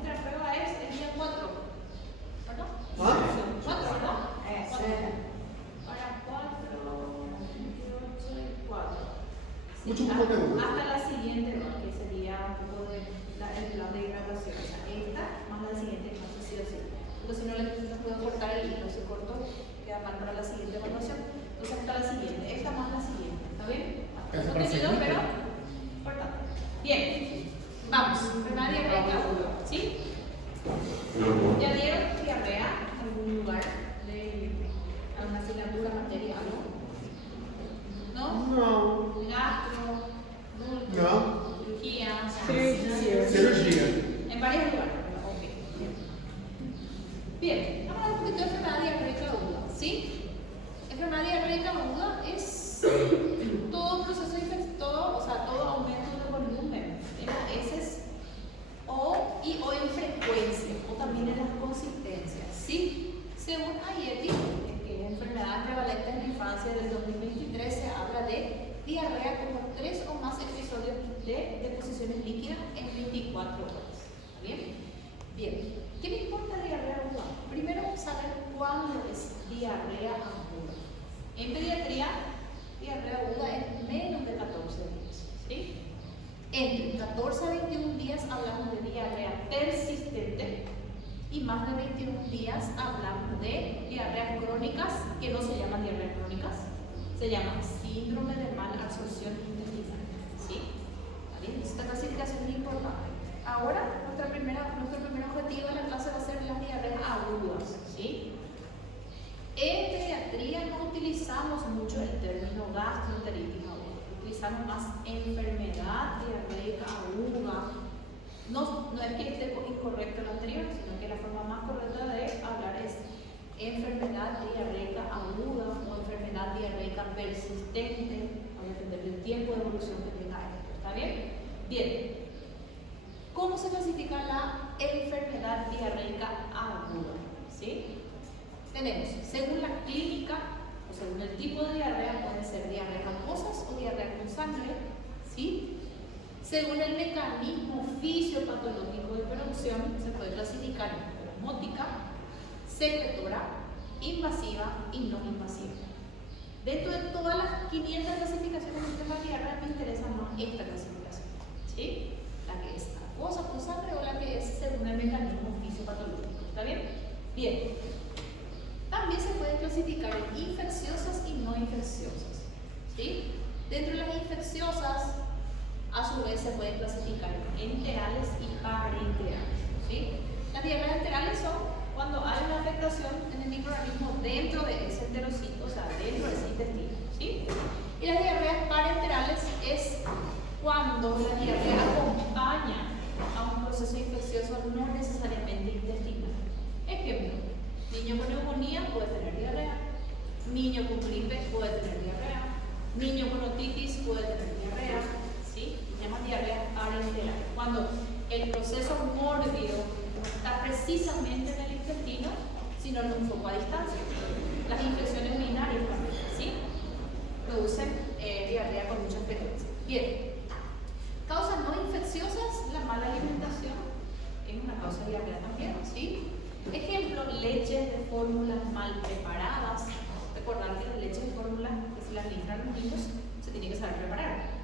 nuestra prueba es el día 4. ¿Perdón? ¿Ah? 4, ¿verdad? Sí. Para 4, 28 y 4. Mucho conteúdo. Hasta la siguiente, ¿no? Que sería un poco de el plan de graduación. O sea, esta más la siguiente, no sé si o sí. Porque si no, no puedo cortar el hilo, se cortó, queda mal para la siguiente evaluación. Entonces, hasta la siguiente, esta más la siguiente. ¿Está bien? Esa para Contenido, seguir. pero cortado. Bien, vamos. Enfermedad diarreica aguda. ¿Sí? ¿Ya dieron diarrea en algún lugar de alguna asignatura, materia, algo? ¿No? No. Gastro, bulto, No. cirugía, Cirugía. en varios lugares. Ok. Bien, vamos a ver un poquito de enfermedad diarreica aguda. ¿Sí? Enfermedad diarreica aguda es todo proceso infeccioso, o sea, todo aumento de volumen en las heces o en frecuencia o también en las consistencias. ¿Sí? Según IETI, que es enfermedad prevalente en la infancia del 2023, se habla de diarrea como 3 o más episodios de deposiciones líquidas en 24 horas. ¿Está bien? Bien. ¿Qué me importa diarrea aguda? Primero vamos a ver cuándo es diarrea aguda. En pediatría, diarrea aguda en menos de 14 días. ¿Sí? Entre 14 a 21 días hablamos de diarrea persistente y más de 21 días hablamos de diarreas crónicas, que no se llaman diarreas crónicas, se llaman síndrome de mala absorción intestinal. ¿Sí? ¿Está bien? Esta clasificación es importante. Ahora, nuestro primer objetivo en la clase va a ser las diarreas agudas. ¿Sí? En pediatría no utilizamos mucho el término gastroenteritis aguda, utilizamos más enfermedad diarreica aguda. No es que esté incorrecto lo anterior, sino que la forma más correcta de hablar es enfermedad diarreica aguda o enfermedad diarreica persistente, va a depender del tiempo de evolución que tenga esto. ¿Está bien? Bien. ¿Cómo se clasifica la enfermedad diarreica aguda? ¿Sí? Tenemos, según la clínica o según el tipo de diarrea, pueden ser diarreas acuosas o diarrea con sangre. ¿Sí? Según el mecanismo fisiopatológico de producción, se puede clasificar en osmótica, secretora, invasiva y no invasiva. Dentro de todas las 500 clasificaciones del tema de diarrea, me interesa más esta clasificación. ¿Sí? La que es acuosa con sangre o la que es según el mecanismo fisiopatológico. ¿Está bien? Bien. También se pueden clasificar en infecciosas y no infecciosas. ¿Sí? Dentro de las infecciosas, a su vez se pueden clasificar en enterales y parenterales. ¿Sí? Las diarreas enterales son cuando hay una afectación en el microorganismo dentro de ese enterocito, o sea, dentro de ese intestino. ¿Sí? Y las diarreas parenterales es cuando la diarrea acompaña a un proceso infeccioso no necesariamente intestinal. Ejemplo, niño con neumonía puede tener diarrea, niño con gripe puede tener diarrea, niño con otitis puede tener diarrea. ¿Sí? Se llama diarrea parenteral. Cuando el proceso mórbido no está precisamente en el intestino, sino en un foco a distancia. Las infecciones urinarias también, ¿sí? Producen diarrea con mucha frecuencia. Bien. Causas no infecciosas, la mala alimentación es una causa de diarrea también, ¿sí? Ejemplo, leches de fórmulas mal preparadas. Recordar que las leches de fórmulas, que se las limpran los niños, se tienen que saber preparar.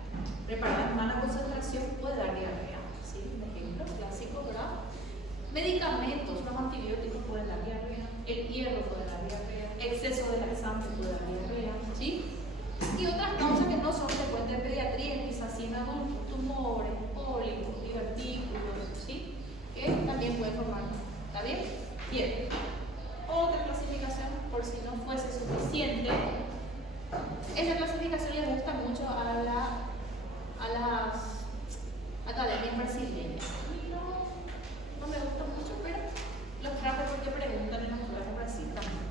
Preparar en mala concentración puede dar diarrea, ¿sí? Un ejemplo clásico, ¿verdad? Medicamentos, los antibióticos pueden dar diarrea, el hierro puede dar diarrea, exceso de laxante puede dar diarrea, ¿sí? Y otras causas que no son frecuentes en pediatría, quizás sí en adultos, tumores, pólipos, divertículos, ¿sí? Que también pueden formar. ¿Está bien? Bien. Otra clasificación, por si no fuese suficiente, esa clasificación le gusta mucho a las academias brasileñas. No me gusta mucho, pero los trajo porque preguntan en las escuelas de Brasil también.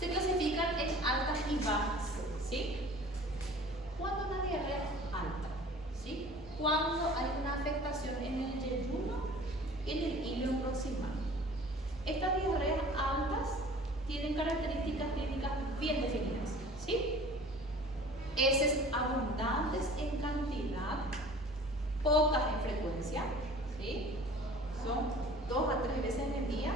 Se clasifican en altas y bajas, ¿sí? ¿Cuándo una diarrea es alta? ¿Sí? Cuando hay una afectación en el yeyuno y en el hilo proximal. Estas diarreas altas tienen características clínicas bien definidas, ¿sí? Heces abundantes en cantidad, pocas en frecuencia, ¿sí? Son 2 a 3 veces en el día,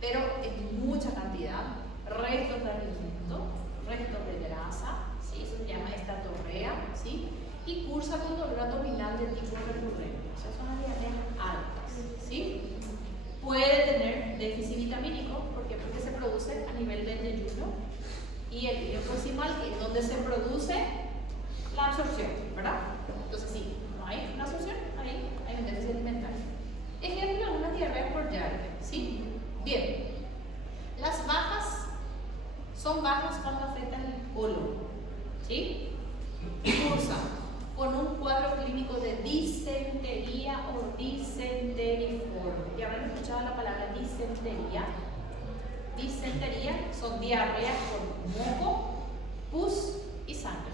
pero en mucha cantidad, restos de alimento, restos de grasa, ¿sí? Eso se llama estatorrea, ¿sí? Y cursa con dolor abdominal de tipo recurrente, o sea, son las diarreas altas, ¿sí? Puede tener déficit vitamínico, ¿por qué? Porque se produce a nivel del yeyuno y el ilio proximal, que es donde se produce la absorción, ¿verdad? Entonces, sí, no hay una absorción, ahí hay un déficit alimentario. Ejemplo, algunas diarreas por Jarvik, ¿sí? Bien, las bajas son bajas cuando afectan el colon, ¿sí? Cursan con un cuadro clínico de disentería o disenteriforme. ¿Ya habrán escuchado la palabra disentería? Disentería son diarreas con moco, pus y sangre.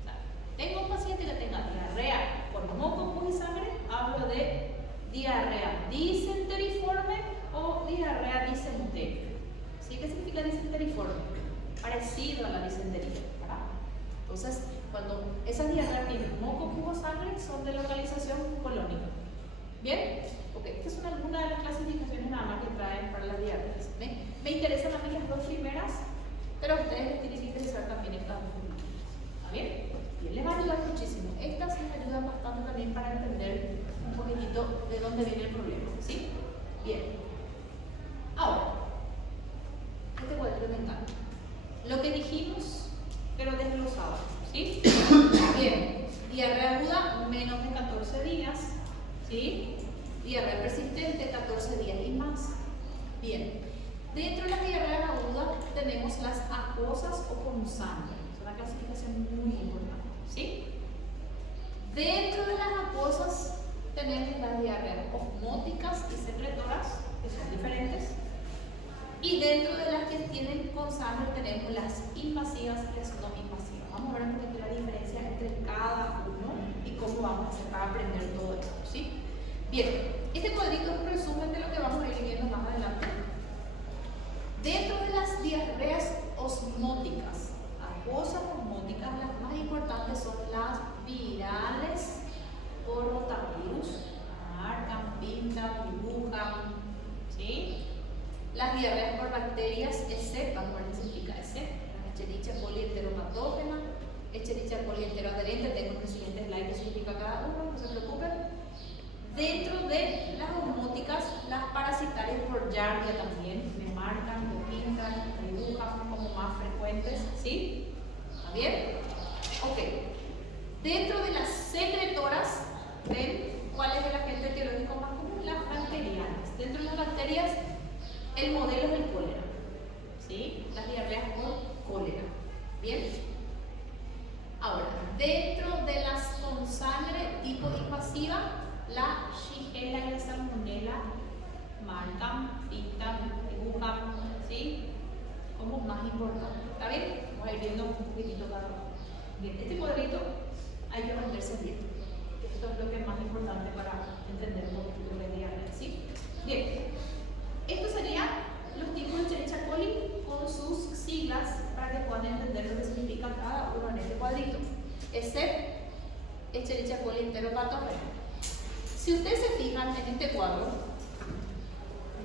O sea, tengo un paciente que tenga diarrea con moco, pus y sangre, hablo de diarrea disenteriforme o diarrea disentérica. ¿Sí? ¿Qué significa disenteriforme? Parecido a la disentería, ¿verdad? Entonces, cuando esas diarreas tienen moco, pus o sangre, son de localización colónica. ¿Bien? Ok, estas son algunas de las clasificaciones nada más que traen para las diarreas. Me interesan a mí las dos primeras, pero a ustedes les tienen que interesar también estas dos primeras. ¿Está bien? Bien, les va a ayudar muchísimo. Estas me ayudan bastante también para entender un poquitito de dónde viene el problema. ¿Sí? Bien. Ahora, este cuadro mental. Lo que dijimos, pero desglosado. ¿Sí? Bien. Diarrea aguda, menos de 14 días. ¿Sí? Diarrea persistente, 14 días y más. Bien. Dentro de las diarreas agudas tenemos las acuosas o con sangre. Es una clasificación muy importante. ¿Sí? Dentro de las acuosas tenemos las diarreas osmóticas y secretoras, que son diferentes. Y dentro de las que tienen con sangre tenemos las invasivas y las no invasivas. Vamos a ver un poquito la diferencia entre cada uno y cómo vamos a hacer para aprender todo esto. ¿Sí? Bien, este cuadrito es un resumen de lo que vamos a ir viendo más adelante. Dentro de las diarreas osmóticas, acuosas osmóticas, las más importantes son las virales o rotavirus, marcan, pintan, dibujan, ¿sí? Las diarreas por bacterias, EC, vamos a ver qué significa EC, la Escherichia coli enteropatógena, Escherichia coli enteroadherente, tengo el siguiente slide que significa cada uno, no se preocupen. Dentro de las osmóticas, las parasitarias por Giardia también, me marcan, me pintan, me dibujan como más frecuentes, ¿sí? ¿Está bien? Ok. Dentro de las secretoras, ¿ven cuál es el agente etiológico más común? Las bacterianas. Dentro de las bacterias, el modelo es el cólera, ¿sí? Las diarreas por cólera. ¿Bien? Ahora, dentro de las con sangre tipo invasiva, la Shigella y la Salmonella marcan, pintan, dibujan, ¿sí? Como más importante. ¿Está bien? Vamos a ir viendo un poquitito cada uno. Bien, este cuadrito hay que aprenderse bien. Esto es lo que es más importante para entender un poquito de diarrea, ¿sí? Bien, estos serían los tipos de Escherichia coli con sus siglas para que puedan entender lo que significa cada uno en este cuadrito. Escherichia coli enteropatógena. Si ustedes se fijan en este cuadro,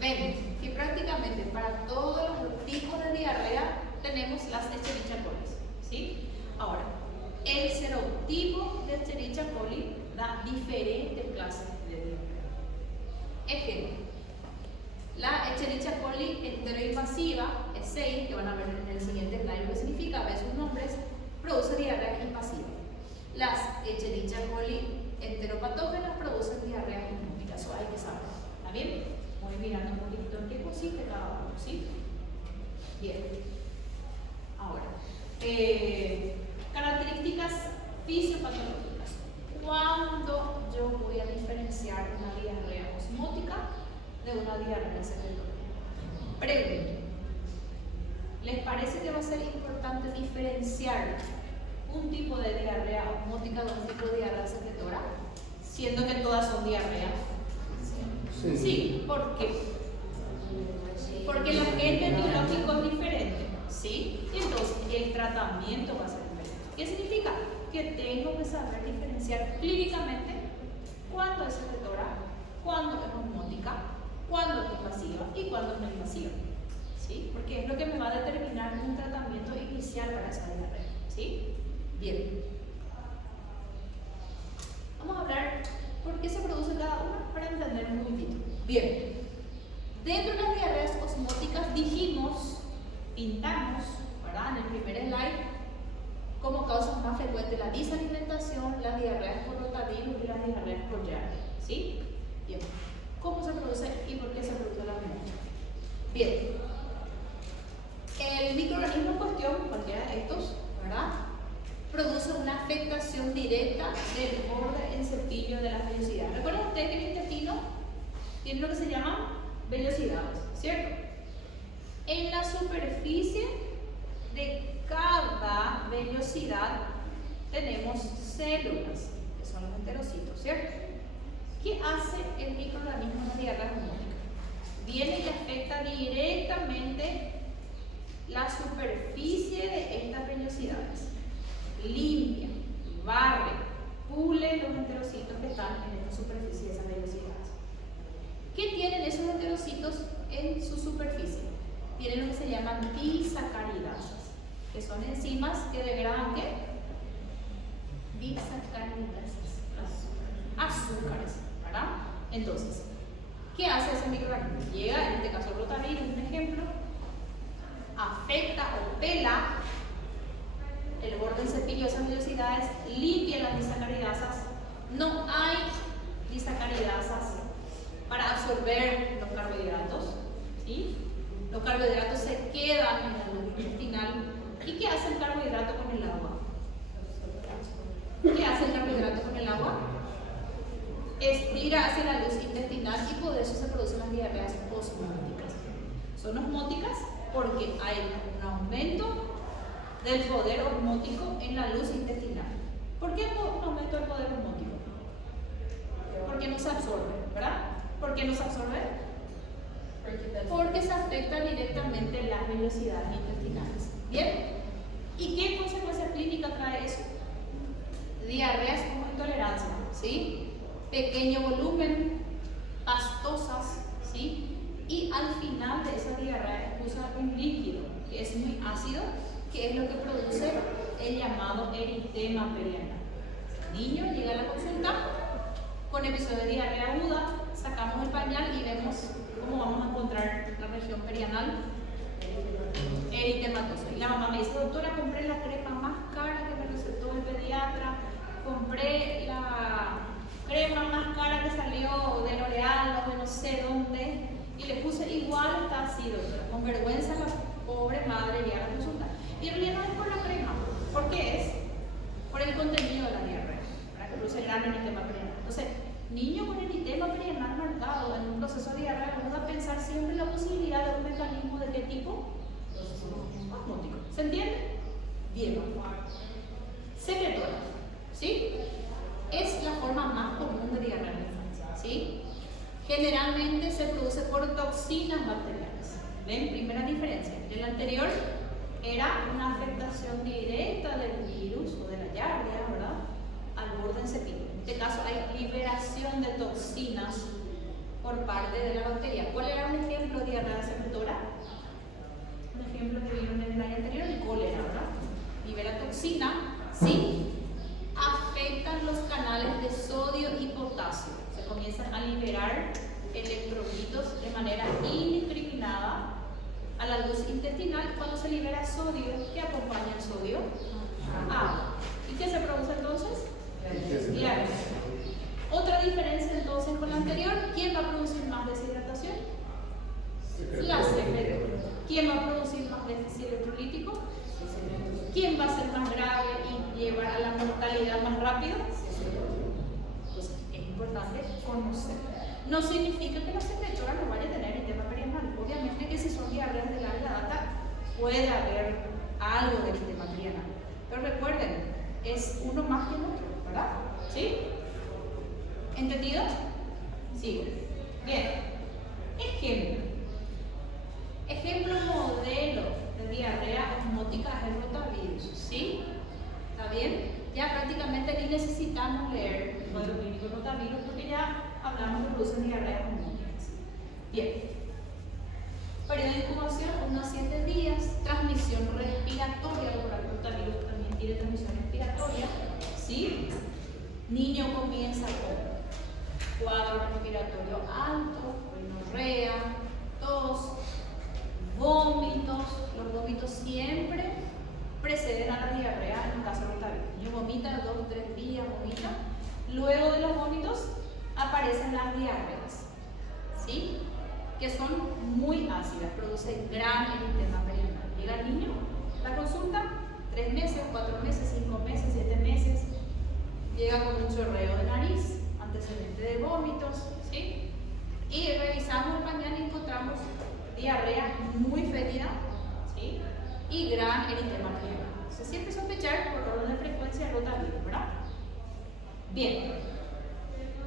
ven que prácticamente para todos los tipos de diarrea tenemos las Escherichia coli, ¿sí? Ahora, el serotipo de Escherichia coli da diferentes clases de diarrea. Ejemplo, la Escherichia coli enteroinvasiva, ESEI, que van a ver en el siguiente slide lo que significa, ven sus nombres, produce diarrea invasiva. Las Escherichia coli enteropatógenas producen diarrea osmótica, eso hay que saber. ¿Está bien? Voy mirando un poquito en qué consiste cada uno, ¿sí? Bien. Ahora, características fisiopatológicas. ¿Cuándo yo voy a diferenciar una diarrea osmótica de una diarrea secretora? Pregunto. ¿Les parece que va a ser importante diferenciar un tipo de diarrea osmótica de un tipo de diarrea secretora, siendo que todas son diarreas? Sí. Sí, ¿por qué? Porque el agente etiológico es diferente, ¿sí? Y entonces el tratamiento va a ser diferente. ¿Qué significa? Que tengo que saber diferenciar clínicamente cuándo es secretora, cuándo es osmótica, cuándo es invasiva y cuándo es no invasiva, ¿sí? Porque es lo que me va a determinar un tratamiento inicial para esa diarrea, ¿sí? Bien. Vamos a hablar por qué se produce cada una para entender un poquitito. Bien. Dentro de las diarreas osmóticas pintamos, ¿verdad? En el primer slide, como causas más frecuentes la desalimentación, las diarreas por rotavirus y las diarreas por Yardi, ¿sí? Bien. ¿Cómo se produce y por qué se produce la osmótica? Bien. El microorganismo en cuestión, cualquiera de estos, ¿verdad?, produce una afectación directa del borde en cepillo de las vellosidades. Recuerden ustedes que el intestino tiene lo que se llaman vellosidades, ¿cierto? En la superficie de cada vellosidad tenemos células, que son los enterocitos, ¿cierto? ¿Qué hace el microorganismo en la diarrea osmótica? Viene y afecta directamente la superficie de estas vellosidades. Limpia, barre, pule los enterocitos que están en la superficie de esas vellosidades. ¿Qué tienen esos enterocitos en su superficie? Tienen lo que se llaman disacaridasas, que son enzimas que degradan ¿qué? Disacaridasas, azúcares, ¿verdad? Entonces, ¿qué hace ese microorganismo? Llega, en este caso rotavirus, un ejemplo, afecta o pela el borde del cepillo de esas vellosidades, limpia las disacaridasas, no hay disacaridasas para absorber los carbohidratos, ¿sí? Los carbohidratos se quedan en la luz intestinal. ¿Y qué hace el carbohidrato con el agua? ¿Qué hace el carbohidrato con el agua? Estira hacia la luz intestinal y por eso se producen las diarreas osmóticas. Son osmóticas porque hay un aumento del poder osmótico en la luz intestinal. ¿Por qué un aumento del poder osmótico? Porque no se absorbe, ¿verdad? ¿Por qué no se absorbe? Porque se afectan directamente las vellosidades intestinales. ¿Bien? ¿Y qué consecuencia clínica trae eso? Diarreas como intolerancia, ¿sí? Pequeño volumen, pastosas, ¿sí? Y al final de esa diarrea expulsa un líquido que es muy ácido, que es lo que produce el llamado eritema perianal. El niño llega a la consulta con episodio de diarrea aguda, sacamos el pañal y vemos cómo vamos a encontrar la región perianal eritematosa. Y la mamá me dice, doctora, compré la crema más cara que me recetó el pediatra, compré la crema más cara que salió de L'Oreal o de no sé dónde, y le puse igual, está así, doctora. Con vergüenza la pobre madre llega a la consulta. Y en realidad no es por la crema, ¿por qué es? Por el contenido de la diarrea, para que produce gran eritema perianal. Entonces, niño con eritema perianal marcado en un proceso de diarrea, vamos a pensar siempre en la posibilidad de un mecanismo de qué tipo? Osmótico. ¿Se entiende? Bien. Secretoria, ¿sí? Es la forma más común de diarrea en la infancia, ¿sí? Generalmente se produce por toxinas bacterianas. ¿Ven? Primera diferencia. En el anterior era una afectación directa del virus o de la Yardia, ¿verdad?, al borde en cepillo. En este caso hay liberación de toxinas por parte de la bacteria. ¿Cuál era un ejemplo de diarrea secretora? Un ejemplo que vieron en el año anterior, el cólera, ¿verdad? Libera toxina, ¿sí? Afectan los canales de sodio y potasio. Se comienzan a liberar electrolitos de manera indiscriminada a la luz intestinal. Cuando se libera sodio, ¿qué acompaña el sodio? Agua. ¿Y qué se produce entonces? Diarrea. Otra diferencia entonces con la anterior, ¿quién va a producir más deshidratación? La secretoria. ¿Quién va a producir más déficit electrolítico? ¿Quién va a ser más grave y llevar a la mortalidad más rápido? Entonces, es importante conocer. No significa que la secretora no vaya a tener eritema perianal. Obviamente que si son diarreas de larga data, puede haber algo de eritema perianal. Pero recuerden, es uno más que el otro, ¿verdad? ¿Sí? ¿Entendido? Sí. Bien. Ejemplo modelo de diarrea osmótica es el rotavirus, ¿sí? ¿Está bien? Ya prácticamente ni necesitamos leer el cuadro clínico de rotavirus porque ya hablamos de producen diarreas osmóticas. Bien. Periodo de incubación, unos 7 días. Transmisión respiratoria, el rotavirus también tiene transmisión respiratoria. ¿Sí? Niño comienza con cuadro respiratorio alto, rinorrea, tos, vómitos. Los vómitos siempre preceden a la diarrea en el caso de rotavirus. El niño vomita 2 o 3 días, vomita. Luego de los vómitos aparecen las diarreas, ¿sí? Que son muy ácidas, producen gran eritema perianal. Llega el niño, la consulta, 3 meses, 4 meses, 5 meses, 7 meses, llega con un chorreo de nariz, antecedente de vómitos, ¿sí? Y revisamos el pañal y encontramos diarrea muy fétida, ¿sí? Y gran eritema perianal. Entonces siempre sospechar por orden de frecuencia de rotavirus, ¿verdad? Bien,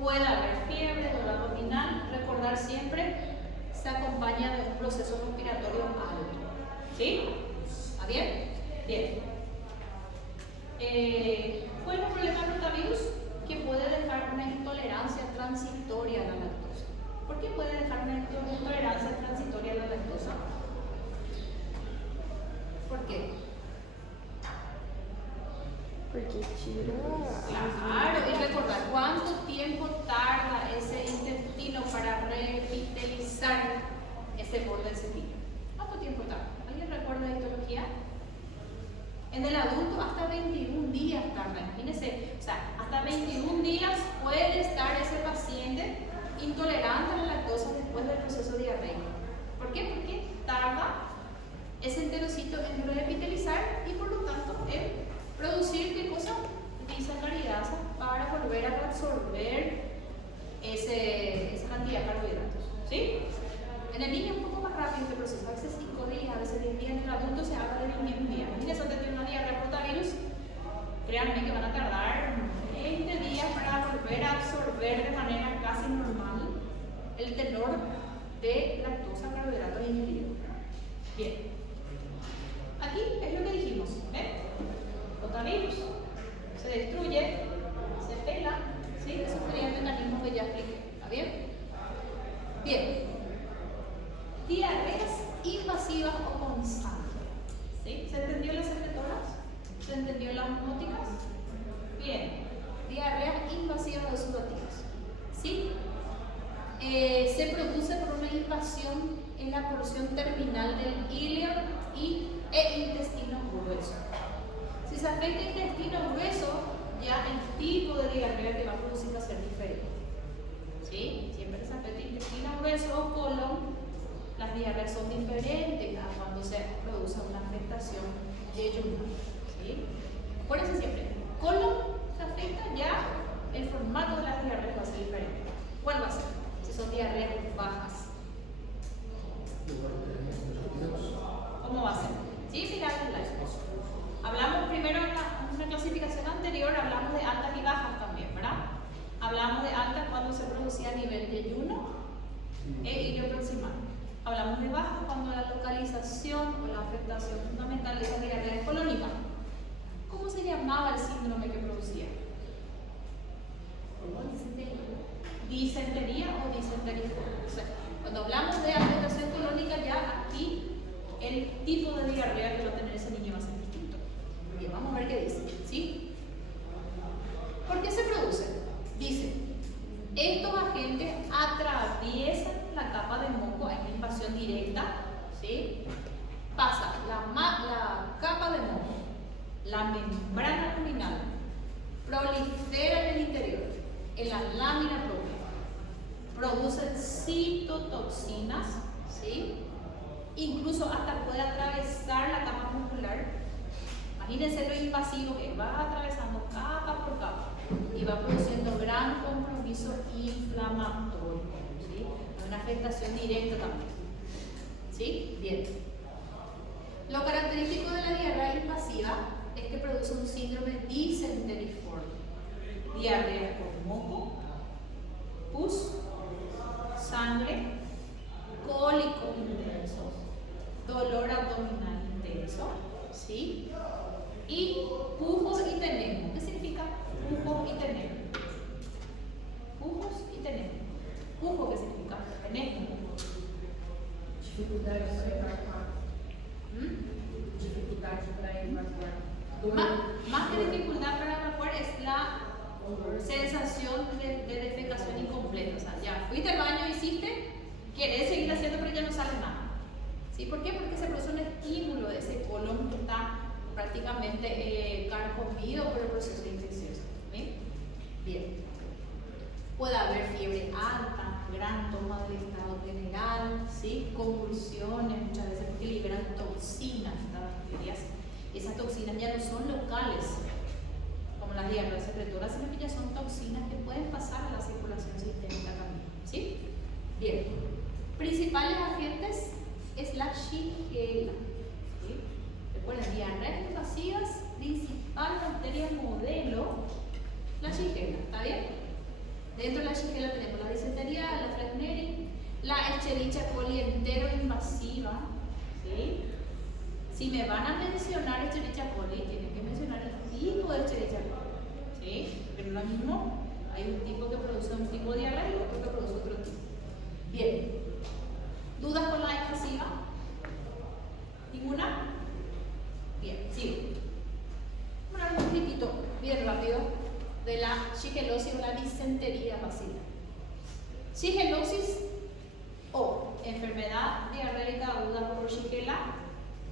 puede haber fiebre, dolor abdominal, recordar siempre se acompaña de un proceso respiratorio alto. ¿Sí? ¿Está bien? Bien. ¿Cuál es el problema del rotavirus? Que puede dejar una intolerancia transitoria a la lactosa. ¿Por qué puede dejar una intolerancia transitoria a la lactosa? ¿Por qué? Porque tira. Claro, y recordar cuánto tiempo tarda ese intestino para revitalizar ese borde del cepillo. ¿Cuánto tiempo tarda? ¿Alguien recuerda la histología? En el adulto hasta 21 días tarda. Imagínense, o sea, hasta 21 días puede estar ese paciente intolerante a la lactosa después del proceso diarreico. ¿Por qué? Porque tarda ese enterocito en revitalizar y por lo tanto en producir, ¿qué cosa? Disacaridasa para volver a reabsorber esa cantidad de carbohidratos. ¿Sí? En el niño es un poco más rápido este proceso, a veces 5 días, a veces 10 días, en el adulto se habla de 21 días. Imagínense antes de una diarrea por rotavirus, créanme que van a tardar 20 días para volver a absorber de manera casi normal el tenor de lactosa, carbohidratos ingeridos. Bien. Aquí es lo que dijimos, ¿ven? Rotavirus se destruye, se pela, ¿sí? Esos serían mecanismos que ya expliqué. ¿Está bien? Bien. Diarreas invasivas o con sangre. ¿Sí? ¿Se entendió las secretoras? ¿Se entendió las osmóticas? Bien. Diarreas invasivas o sudotivas. ¿Sí? Se produce por una invasión en la porción terminal del ilio e intestino grueso. Si se afecta el intestino grueso, ya el tipo de diarrea que va a producir va a ser diferente. ¿Sí? Siempre que se afecta el intestino grueso o colon, las diarreas son diferentes a cuando se produce una afectación yeyunal. ¿Sí? Acuérdense siempre, colon se afecta, ya el formato de las diarreas va a ser diferente. ¿Cuál va a ser? Si son diarreas bajas. ¿Cómo va a ser? ¿Sí? Mirad el slide. Hablamos primero en una clasificación anterior, hablamos de altas y bajas también, ¿verdad? Hablamos de altas cuando se producía a nivel de yeyuno e ilio proximal. Hablamos de bajas cuando la localización o la afectación fundamental de esa diarrea es colónica. ¿Cómo se llamaba el síndrome que producía? Disentería o disenteriforme. O sea, cuando hablamos de afectación colónica, ya aquí el tipo de diarrea que va a tener ese niño va a ser distinto. Bien, vamos a ver qué dice. ¿Sí? ¿Por qué se produce? Dice, estos agentes atraviesan la capa de moco, hay una invasión directa, ¿sí? Pasa la capa de moco, la membrana luminal, prolifera en el interior, en la lámina propia, producen citotoxinas, ¿sí? Incluso hasta puede atravesar la capa muscular. Imagínense lo invasivo que va atravesando capa por capa y va produciendo gran compromiso inflamatorio, ¿sí? Una afectación directa también. ¿Sí? Bien. Lo característico de la diarrea invasiva es que produce un síndrome disenteriforme. Diarrea con moco, pus, sangre, cólico intenso, dolor abdominal intenso, ¿sí? Y pujos y tenemo. ¿Qué significa pujos y tenemo? Pujos y tenemo. Pujo, ¿qué significa? Tenemo. Más que dificultad para evacuar es la sensación de defecación incompleta. O sea, ya fuiste al baño, hiciste, querés seguir haciendo, pero ya no sale nada. ¿Sí? ¿Por qué? Porque se produce un estímulo de ese colon que está prácticamente carcomido por el proceso infeccioso. ¿Sí? Bien. Puede haber fiebre alta, gran toma del estado general, ¿sí? Convulsiones muchas veces porque liberan toxinas, estas bacterias. Esas toxinas ya no son locales, como las diarreas secretoras, sino que ya son toxinas que pueden pasar a la circulación sistémica también. ¿Sí? Bien. Principales agentes es la Shigella. ¿Sí? Recuerden, diarreas invasivas, principal bacteria modelo, la Shigella. ¿Está bien? Dentro de la Shigella tenemos la disentería, la Flacneri, la Escherichia coli entero invasiva. ¿Sí? Si me van a mencionar Escherichia coli, tienen que mencionar el tipo de Escherichia coli. ¿Sí? Pero lo mismo, hay un tipo que produce un tipo de diarrea y otro que produce otro tipo. Bien. ¿Dudas con la invasiva? ¿Ninguna? Bien, sigo. Vamos a hablar un poquitito, bien rápido, de la shigellosis o la disentería bacila. Shigellosis o enfermedad diarreica aguda por Shigella,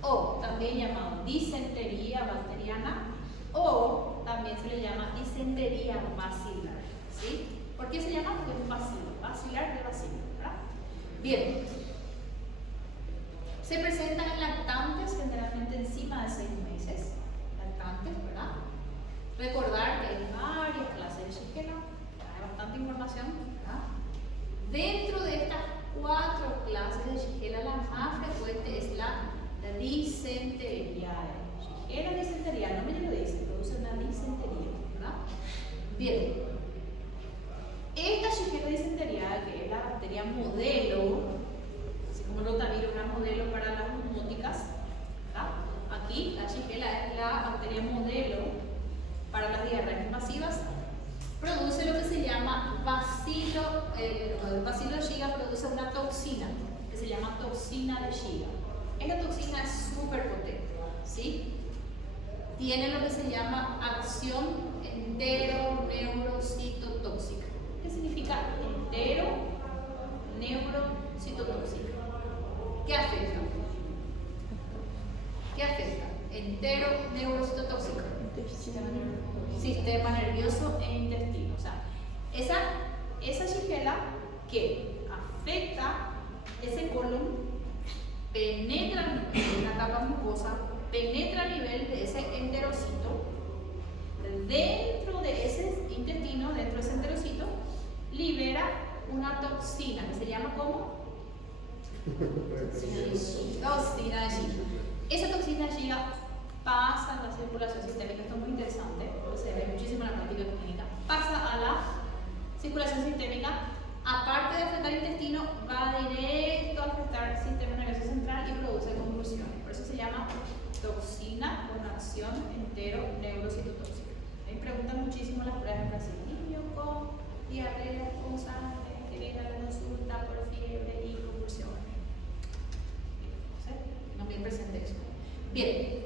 o también llamado disentería bacteriana, o también se le llama disentería bacilar. ¿Sí? ¿Por qué se llama? Porque es bacilo, bacilar de bacilo, ¿verdad? Bien. Se presentan en lactantes, generalmente encima de 6 meses. Lactantes, ¿verdad? Recordar que hay varias clases de Shigella, hay bastante información, ¿verdad? Dentro de estas 4 clases de Shigella, la más frecuente es la disentería. Shigella disentería, el nombre ya lo dice, produce una disentería, ¿verdad? Bien. Esta Shigella disentería, que es la bacteria modelo, así como el rotavirus era modelo para las osmóticas, ¿verdad? Aquí la Shigella es la bacteria modelo para las diarreas invasivas, produce lo que se llama el bacilo de Shiga produce una toxina que se llama toxina de Shiga. Esta toxina es súper potente, ¿sí? Tiene lo que se llama acción entero-neurocitotóxica. ¿Qué significa entero-neurocitotóxica? ¿Qué afecta? ¿Qué afecta? Entero-neurocitotóxica. Sistema nervioso e intestino. O sea, esa Shigella que afecta ese colon, penetra en la capa mucosa, penetra a nivel de ese enterocito, dentro de ese intestino, dentro de ese enterocito, libera una toxina que se llama ¿cómo? Toxina de Shiga. Esa toxina de Shiga pasa a la circulación sistémica, esto es muy interesante, se ve muchísimo en la práctica clínica, pasa a la circulación sistémica, aparte de afectar el intestino, va directo a afectar el sistema nervioso central y produce convulsiones. Por eso se llama toxina con acción entero-neurocitotóxica. Me preguntan muchísimo las pruebas en Brasil. Niño con diarrea con sangre, que viene a la consulta por fiebre y convulsiones. ¿Sí? No bien presente eso. Bien.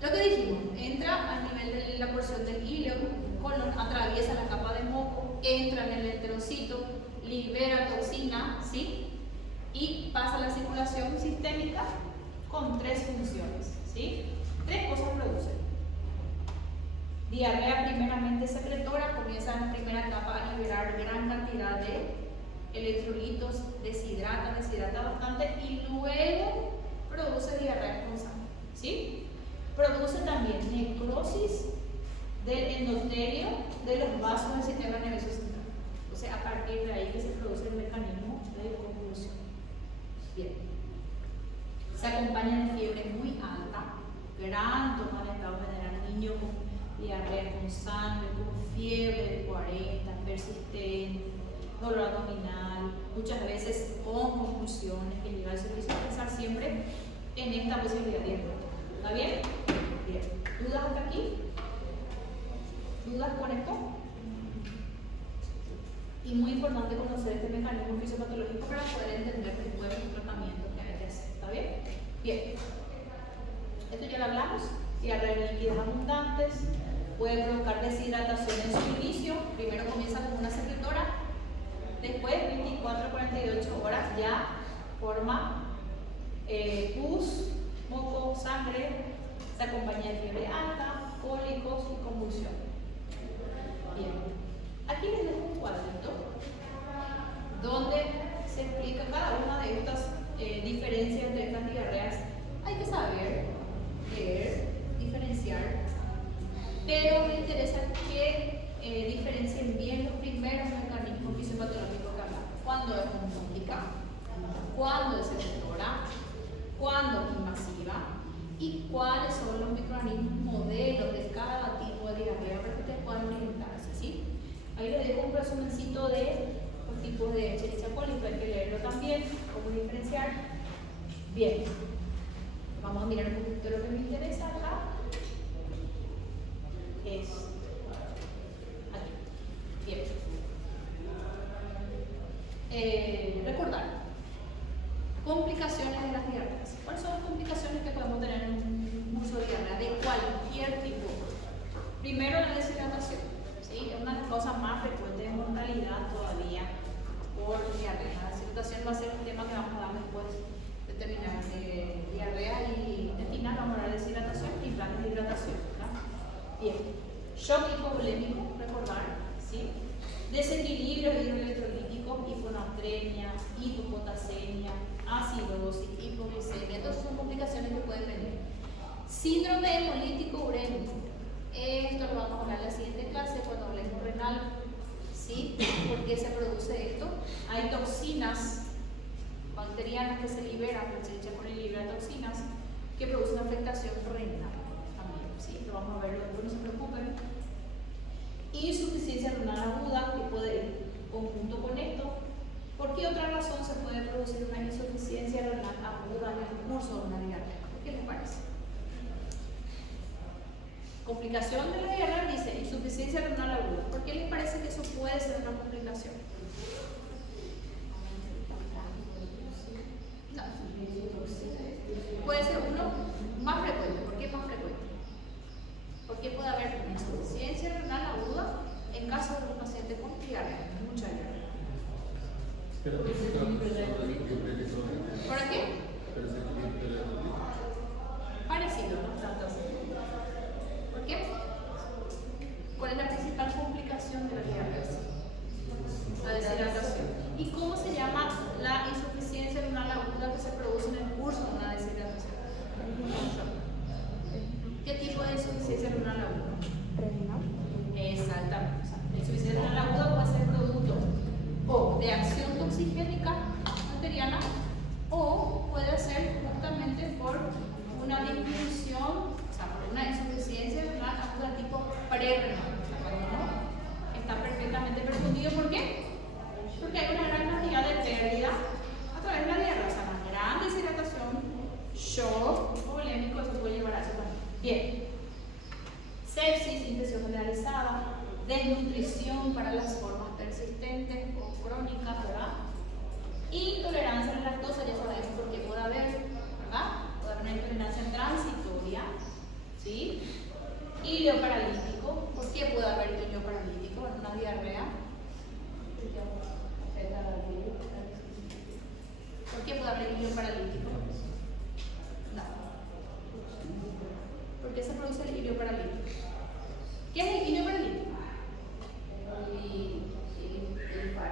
Lo que dijimos, entra a nivel de la porción del híleo, colon, atraviesa la capa de moco, entra en el enterocito, libera toxina, ¿sí? Y pasa a la circulación sistémica con 3 funciones, ¿sí? 3 cosas producen. Diarrea primeramente secretora, comienza en la primera etapa a liberar gran cantidad de electrolitos, deshidrata bastante y luego produce diarrea con sangre, ¿sí? Produce también necrosis del endotelio de los vasos del sistema nervioso central. O sea, a partir de ahí que se produce el mecanismo de convulsión. Bien. Se acompaña de fiebre muy alta, gran toma de estado general, niño con diarrea con sangre, con fiebre de 40, persistente, dolor abdominal, muchas veces con convulsiones, que llega al servicio de pensar siempre en esta posibilidad de error. ¿Está bien? Bien. ¿Dudas hasta aquí? ¿Dudas con esto? Y muy importante conocer este mecanismo fisiopatológico para poder entender después el tratamiento que hay que hacer. ¿Está bien? Bien. Esto ya lo hablamos. Diarrea de líquidos abundantes. Puede provocar deshidratación en su inicio. Primero comienza como una secretora. Después, 24 a 48 horas, ya forma pus, moco, sangre. Se acompaña de fiebre alta, cólicos y convulsión. Bien. Aquí les dejo un cuadrito donde se explica cada una de estas diferencias entre estas diarreas. Hay que saber leer, diferenciar, pero me interesa que diferencien bien los primeros mecanismos fisiopatológicos que hablamos. Cuándo es osmótica, cuándo es secretora, cuándo es invasiva y cuáles son los microorganismos modelos de cada tipo de diarrea para que ustedes puedan orientarse, ¿sí? Ahí les dejo un resumencito de los tipos de Escherichia coli, hay que leerlo también, cómo diferenciar. Bien, vamos a mirar un poquito lo que me interesa acá. Es aquí. Bien. Recordar. Complicaciones de las diarreas. ¿Cuáles son las complicaciones que podemos tener en un curso de diarrea de cualquier tipo? Primero, la deshidratación. ¿Sí? Es una de las causas más frecuentes de mortalidad todavía por diarrea. La deshidratación va a ser un tema que vamos a dar después de terminar diarrea y intestinal. Vamos a hablar de deshidratación y planes de hidratación, ¿verdad? Bien. Shock hipovolémico, recordar, ¿sí? Desequilibrio hidroelectrolítico, hiponatremia, hipopotasemia, acidosis, hipoglucemia. Todas son complicaciones que pueden venir. Síndrome hemolítico urémico. Esto lo vamos a hablar en la siguiente clase cuando hablemos renal, ¿sí? ¿Por qué se produce esto? Hay toxinas bacterianas que se liberan, la Escherichia coli libera toxinas que producen afectación renal también, ¿sí? Lo vamos a ver luego, no se preocupen. Insuficiencia renal aguda, que puede ir conjunto con esto. ¿Por qué otra razón se puede producir una insuficiencia renal aguda en el curso de una diarrea? ¿Qué les parece? Complicación de la diarrea dice insuficiencia renal aguda. ¿Por qué les parece que eso puede ser una complicación? No. Puede ser uno más frecuente. ¿Por qué más frecuente? Porque puede haber una insuficiencia renal aguda en caso de un paciente con diarrea, mucha diarrea. ¿Por qué? Parecido, no tanto así. ¿Por qué? ¿Cuál es la principal complicación de la diarrea? La deshidratación. ¿Y cómo se llama la insuficiencia renal aguda que se produce en el curso de una deshidratación? ¿Qué tipo de insuficiencia renal aguda? Renal. Exactamente. O sea, la insuficiencia renal aguda puede ser producto o de acción toxigénica bacteriana o puede ser justamente por una disminución, o sea, por una insuficiencia renal aguda tipo prerrenal. O sea, cuando no está perfectamente perfundido. ¿Por qué? Porque hay una gran cantidad de pérdida a través de la diarrea. O sea, una gran deshidratación, shock hipovolémico, eso puede llevar a eso también. Bien. Sepsis, infección generalizada, desnutrición para las formas persistentes o crónicas, ¿verdad? Intolerancia a la lactosa, ya sabemos por qué puede haber, ¿verdad? Puede haber una intolerancia transitoria, ¿sí? Hilo paralítico. ¿Por qué puede haber hilo paralítico en una diarrea? ¿Por qué puede haber hilo paralítico? No. ¿Por qué se produce el hilo paralítico? ¿Qué es el hilo paralítico?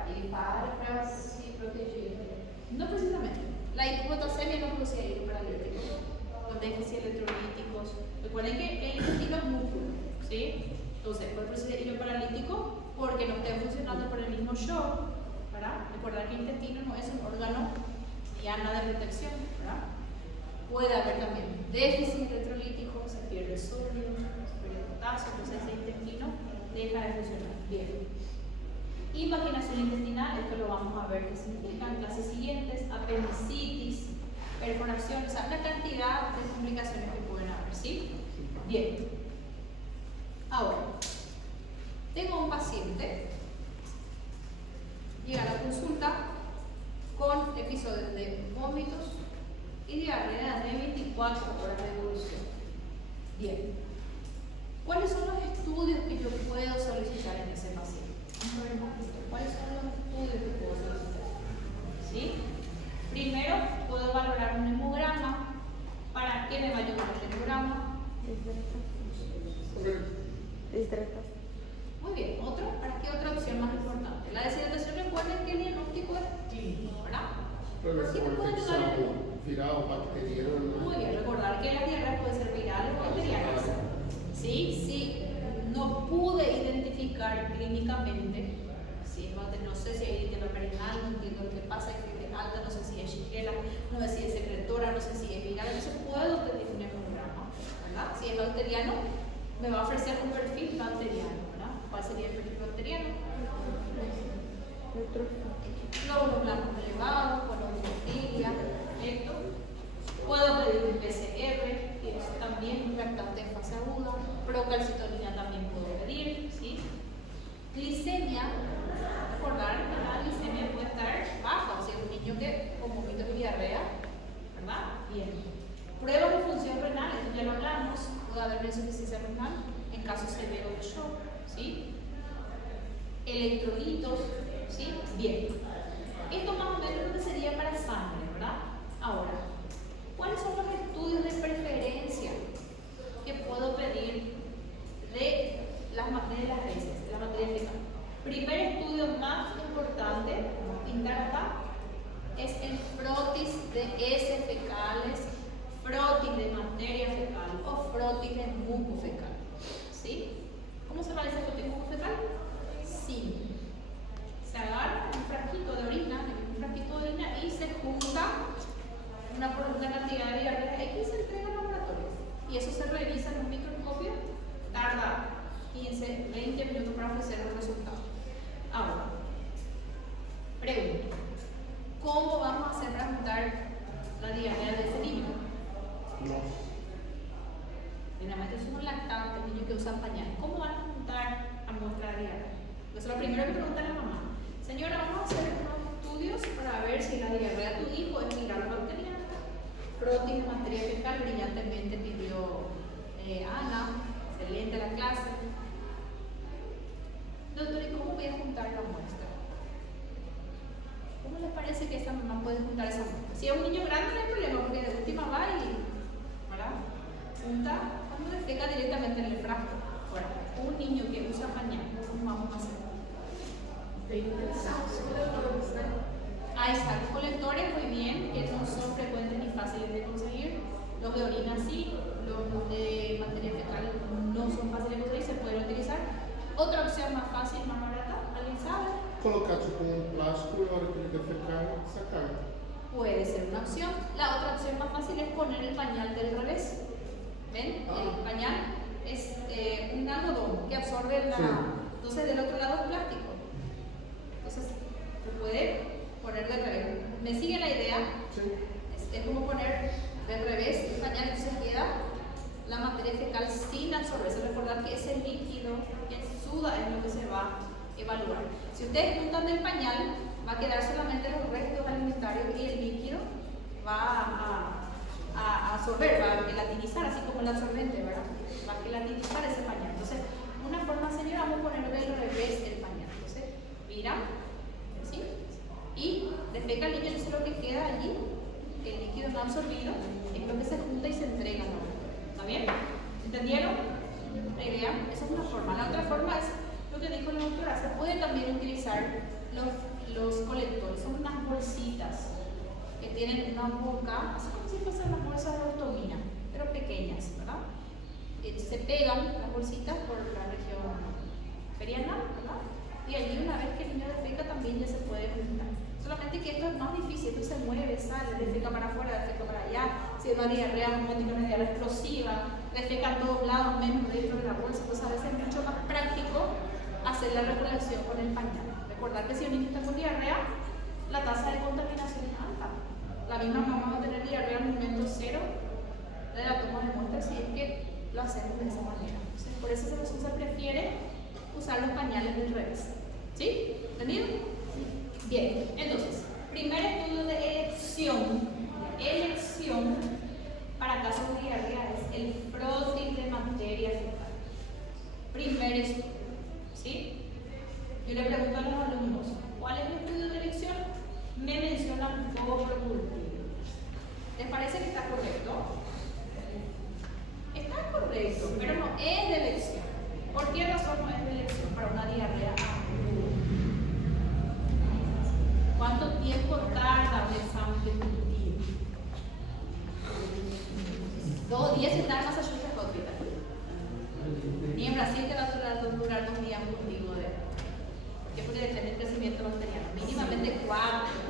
Ele para para se proteger. No precisamente. La hipopotasemia no producía hilo paralítico. Los déficits electrolíticos. Recuerden que el intestino es músculo, ¿sí? Entonces, ¿puede producir hilo paralítico? Porque no esté funcionando por el mismo shock, ¿verdad? Recordar que el intestino no es un órgano diana de protección, ¿verdad? Puede haber también déficit electrolítico, se pierde sodio, se pierde potasio, entonces el intestino deja de funcionar. Bien. Invaginación intestinal, esto lo vamos a ver qué significa en clases siguientes. Apendicitis, perforación, o sea, una cantidad de complicaciones que pueden haber, ¿sí? Bien. Ahora, tengo un paciente llega a la consulta con episodios de vómitos y diarrea de 24 horas de evolución. Bien. ¿Cuáles son los estudios que yo puedo solicitar en ese paciente? Vamos a ver un poquito. ¿Cuáles son los estudios que puedo solicitar? ¿Sí? Primero, puedo valorar un hemograma. ¿Para qué me va a ayudar el hemograma? Deshidratación. Muy bien. ¿Otro? ¿Para qué otra opción más importante? La deshidratación, recuerden que el diagnóstico es clínico, ¿verdad? ¿Por qué me puede ayudar el viral o bacteriano? Muy bien, recordar que las diarreas pueden ser virales o bacterianas. ¿Sí? Sí, no pude identificar clínicamente, ¿sí? No sé si hay líquido renal, no entiendo lo que pasa, hay fiebre alta, no sé si es Shigella, no sé si es secretora, no sé si es viral, entonces puedo pedir un hemograma, ¿verdad? Si es bacteriano, me va a ofrecer un perfil bacteriano, ¿verdad? ¿Cuál sería el perfil bacteriano? Glóbulos blancos elevados, colonofilia, perfecto. Puedo pedir un PCR, que es también un reactante en fase aguda. Procalcitonina también puedo pedir, ¿sí? Glicemia, recordar que la glicemia puede estar baja, o sea, un niño que con vómitos y diarrea, ¿verdad? Bien. Pruebas de función renal, esto ya lo hablamos, puede haber insuficiencia renal en caso severo de shock, ¿sí? Electrolitos, ¿sí? Bien. Esto más o menos lo que sería para sangre, ¿verdad? Ahora, ¿cuáles son los estudios de preferencia que puedo pedir de las heces, de la materia fecal? Primer estudio más importante, vamos a pintar acá, es el frotis de heces fecales, frotis de materia fecal o frotis de muco fecal. ¿Sí? ¿Cómo se realiza el frotis de muco fecal? Sí. Se agarra un frasquito de orina, y se junta una cantidad de diarrea X y se entrega al laboratorio. Y eso se revisa en un microscopio, tarda 15, 20 minutos para ofrecer los resultados. Ahora, pregunto, ¿cómo vamos a hacer para juntar la diarrea de ese niño? No. Generalmente son lactantes, niños que usan pañales. ¿Cómo van a juntar a muestra de diarrea? Entonces, lo primero que pregunta la mamá: señora, vamos a hacer unos estudios para ver si la diarrea de tu hijo es viral o bacteriana. Frotis de materia fecal, brillantemente pidió Ana, excelente la clase. Doctor, ¿y cómo voy a juntar la muestra? ¿Cómo les parece que esa mamá puede juntar esa muestra? Si es un niño grande no hay problema, porque de última va y, ¿verdad? Junta, cuando defeca directamente en el frasco. Ahora, un niño que usa pañal, ¿cómo vamos a hacer? Hay sacos colectores, muy bien, que no son frecuentes ni fáciles de conseguir. Los de orina sí, los de materia fecal no son fáciles de conseguir, se pueden utilizar. Otra opción más fácil, más barata, ¿alguien sabe? Colocar tipo un plástico y ahora que ele defecar, sacar. Puede ser una opción. La otra opción más fácil es poner el pañal del revés. ¿Ven? El pañal es un algodón que absorbe la... Sí. Entonces del otro lado es plástico. Entonces se puede poner de revés. ¿Me sigue la idea? Sí. Es como poner de revés el pañal, entonces queda la materia fecal sin absorberse. Recordar que ese líquido que suda es lo que se va a evaluar. Si ustedes juntan del pañal, va a quedar solamente los restos alimentarios y el líquido va a absorber, va a gelatinizar, así como el absorbente, ¿verdad? Va a gelatinizar ese pañal. Entonces, una forma sencilla, vamos a ponerlo del revés del pañal. Entonces, mira, ¿sí? Y defeca el niño, entonces lo que queda allí, el líquido no absorbido, es lo que se junta y se entrega, ¿no? ¿Está bien? ¿Entendieron? La idea, esa es una forma. La otra forma es lo que dijo la doctora, se puede también utilizar los colectores, son unas bolsitas que tienen una boca, así como si fuesen las bolsas de ostomina, pero pequeñas, ¿verdad? Se pegan las bolsitas por la región perianal, ¿verdad? Y allí una vez que el niño defeca también ya se puede juntar. Solamente que esto es más difícil, esto se mueve, sale, defeca para afuera, defeca para allá. Si es una diarrea osmótica, una diarrea explosiva, defeca a todos lados, menos dentro de la bolsa. Entonces a veces es mucho más práctico hacer la recolección con el pañal. Recordar que si un niño está con diarrea, la tasa de contaminación es alta. La misma mamá va a tener diarrea al momento cero de la toma de muestra si es que lo hacemos de esa manera. Entonces, por esa razón se prefiere usar los pañales del revés. ¿Sí? ¿Entendido? Bien, entonces, primer estudio de elección para casos de diarrea es el frotis de materia fecal. Primer estudio, ¿sí? Yo le pregunto a los alumnos, ¿cuál es el estudio de elección? Me mencionan coprocultivo. ¿Les parece que está correcto? Está correcto, pero no es de elección. ¿Por qué razón no es de elección para una diarrea aguda? ¿Cuánto tiempo tarda un examen de cultivo? 2 días está en Massachusetts Hospital. Ni en Brasil te va a durar 2 días un cultivo de. ¿Por qué? Porque depende del crecimiento bacteriano. Mínimamente 4,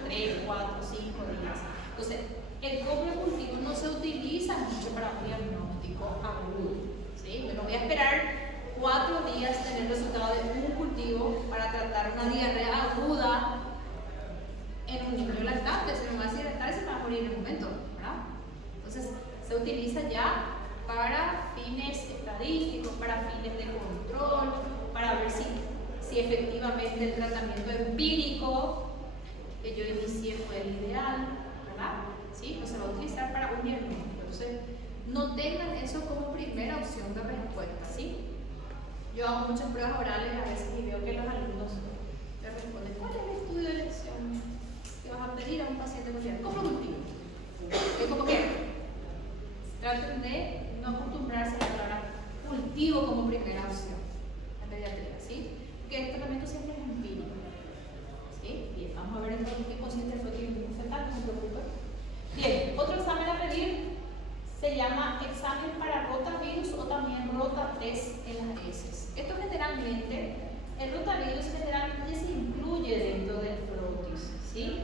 3, 4, 5 días. Entonces, el coprocultivo no se utiliza mucho para un diagnóstico agudo. ¿Sí? Bueno, voy a esperar 4 días tener el resultado de un cultivo para tratar una diarrea aguda en un niño lactante. Se me va a deshidratar y se me va a morir en un momento, ¿verdad? Entonces, se utiliza ya para fines estadísticos, para fines de control, para ver si efectivamente el tratamiento empírico que yo inicié fue el ideal, ¿verdad? ¿Sí? No se va a utilizar para un diagnóstico. Entonces, no tengan eso como primera opción de respuesta, ¿sí? Yo hago muchas pruebas orales a veces y veo que los alumnos me responden, ¿cuál es el estudio de elección que vas a pedir a un paciente con diarrea? Coprocultivo. Es como que traten de no acostumbrarse a la palabra cultivo como primera opción en pediatría, ¿sí? Porque el tratamiento siempre es empírico, ¿sí? Bien, vamos a ver entonces qué consiste el frotis fecal, no se preocupen. Bien, otro examen a pedir se llama examen para rotavirus o también rotatest en las heces. Esto generalmente, el rotavirus generalmente se incluye dentro del frotis, ¿sí?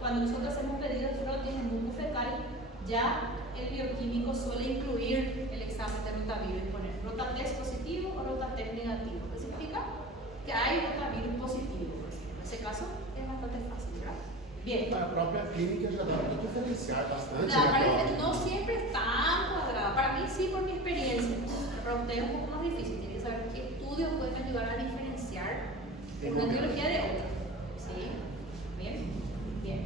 Cuando nosotros hacemos pedido de frotis en muco fecal, ya el bioquímico suele incluir el examen de rotavirus y poner rotatest positivo o rotatest negativo. ¿Qué significa? Que hay rotavirus positivo. En ese caso es bastante fácil, ¿verdad? Bien. La propia clínica ya da para diferenciar bastante. No siempre es tan cuadrada. Para mí sí, por mi experiencia. Para ustedes es un poco más difícil. Tienen que saber qué estudios pueden ayudar a diferenciar una etiología de otra. ¿Sí? Bien. Bien.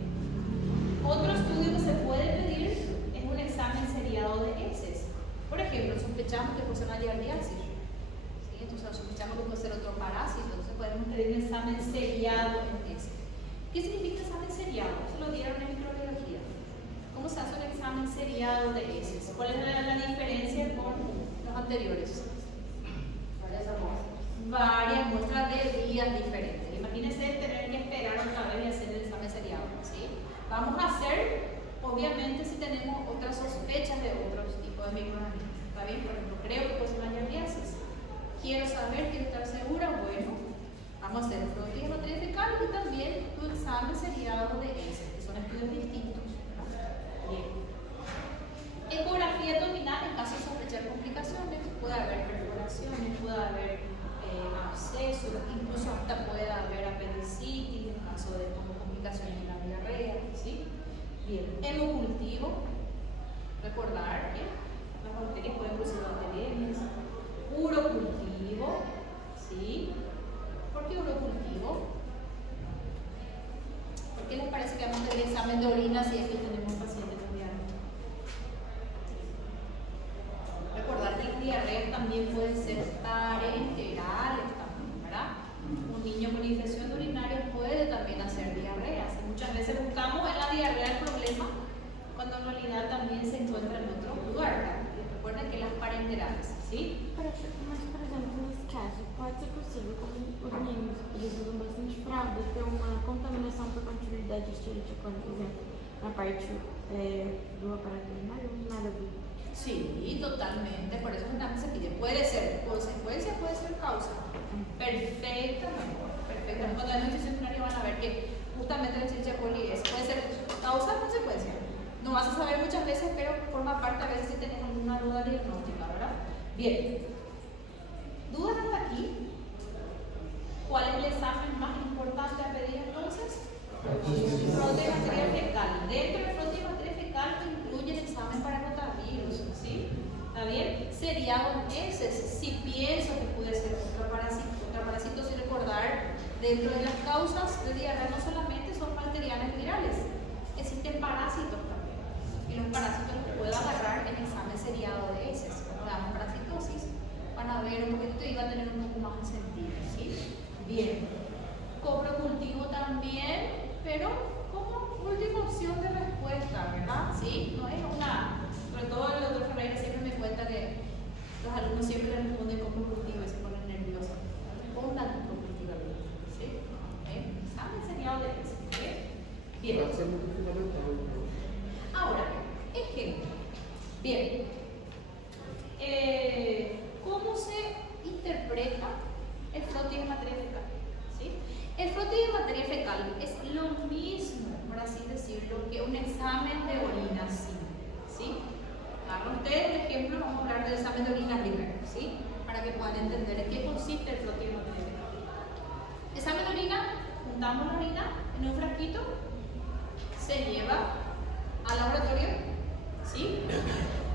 Otro estudio que se puede pedir es un examen seriado de heces. Por ejemplo, sospechamos que puede ser una giardiasis. ¿Sí? Entonces sospechamos que puede ser otro parásito. Entonces podemos pedir un examen seriado en heces. ¿Qué significa examen seriado? Se lo dieron en microbiología. ¿Cómo se hace un examen seriado de heces? ¿Cuál es la diferencia con los anteriores? Varias muestras de días diferentes. Imagínense tener que esperar otra vez y hacer el examen seriado, ¿sí? Vamos a hacer, obviamente, si tenemos otras sospechas de otros tipos de microorganismos. ¿Está bien? Por ejemplo, creo que puede ser una giardiasis. Quiero saber, quiero estar segura, bueno, vamos a hacer el frotis de materia fecal y también tu examen seriado de heces, que son estudios distintos. Bien. Ecografía abdominal en caso de sospechar complicaciones, puede haber perforaciones, puede haber abscesos, incluso hasta puede haber apendicitis en caso de complicaciones en la diarrea, ¿sí? Bien. Hemocultivo, recordar que las bacterias pueden producir bacteriemias. Urocultivo, ¿sí? ¿Por qué urocultivo? ¿Por qué les parece que vamos a hacer el examen de orina si es que tenemos pacientes con diarrea? Recordar que las diarreas también pueden ser parenterales también, ¿verdad? Un niño con infección urinaria puede también hacer diarreas. Muchas veces buscamos en la diarrea el problema cuando en realidad también se encuentra en otro lugar, ¿verdad? Recuerden que las parenterales, ¿sí? Mas, por exemplo, nesse caso, pode ser possível, como os meninos eles usam bastante fralda, ter uma contaminação por continuidade de Escherichia coli, por exemplo, na parte do aparato urinário, nada a ver. Sí, totalmente, por eso también se pide. Puede ser consecuencia, puede ser causa. Perfectamente, perfectamente. Cuando hay una infección urinaria van a ver que justamente la Escherichia coli puede ser causa o consecuencia. No vas a saber muchas veces, pero forma parte a veces si tenés alguna duda diagnóstica, ¿verdad? Bien. ¿Dudas hasta aquí? ¿Cuál es el examen más importante a pedir entonces? Frotis de materia fecal. Dentro del frotis de materia fecal incluye el examen para rotavirus, ¿sí? ¿Está bien? Seriado en heces. Si pienso que puede ser otro parásito, sin recordar, dentro de las causas de diarrea no solamente parásito los puedo agarrar en examen seriado de heces. Cuando damos parasitosis, van a ver un poquito y va a tener un poco más de sentido, ¿sí? Bien. Coprocultivo también, pero como última opción de respuesta, ¿verdad? ¿Sí? No es una... Sobre todo el doctor Ferreira siempre me cuenta que los alumnos siempre le responden coprocultivo y se ponen nerviosos. Respondan coprocultivamente, ¿sí? Examen seriado de heces, ¿sí? Bien. Va a ser muy fundamental, ¿no? Ahora, ejemplo. Bien. ¿Cómo se interpreta el frotis de materia fecal? ¿Sí? El frotis de materia fecal es lo mismo, por así decirlo, que un examen de orina simple. ¿Sí? Hagan ustedes el ejemplo, vamos a hablar del examen de orina primero, ¿sí? Para que puedan entender en qué consiste el frotis de materia fecal. Examen de orina, juntamos la orina en un frasquito, se lleva al laboratorio, ¿sí?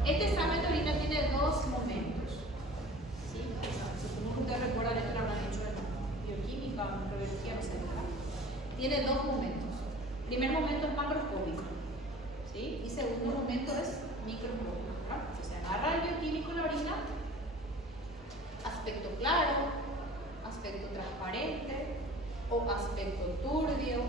Este examen de orina tiene dos momentos, ¿sí? Supongo que ustedes recuerdan esto, lo habrán hecho en bioquímica, en microbiología, no sé, ¿verdad? Tiene dos momentos. Primer momento es macroscópico, ¿sí? Y segundo momento es microscópico, ¿verdad? O sea, agarra el bioquímico la orina, aspecto claro, aspecto transparente, o aspecto turbio,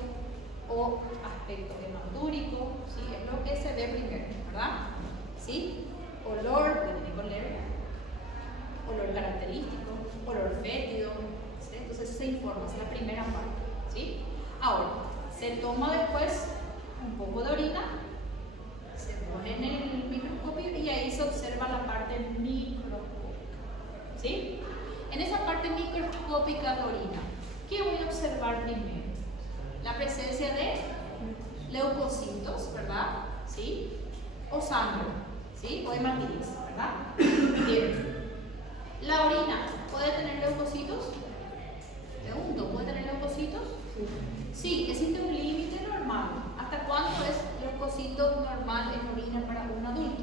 o aspecto hematúrico, ¿sí? Es lo que se ve primero, ¿verdad? ¿Sí? Olor, que tiene que oler, olor característico, olor fétido, ¿sí? Entonces eso se informa, esa es la primera parte, ¿sí? Ahora, se toma después un poco de orina, se pone en el microscopio y ahí se observa la parte microscópica, ¿sí? En esa parte microscópica de orina, ¿qué voy a observar primero? La presencia de leucocitos, ¿verdad? ¿Sí? O sangre, ¿sí? O hematíes, ¿verdad? Bien. La orina puede tener leucocitos. Pregunto, ¿puede tener leucocitos? Sí, existe un límite normal. ¿Hasta cuánto es leucocito normal en orina para un adulto?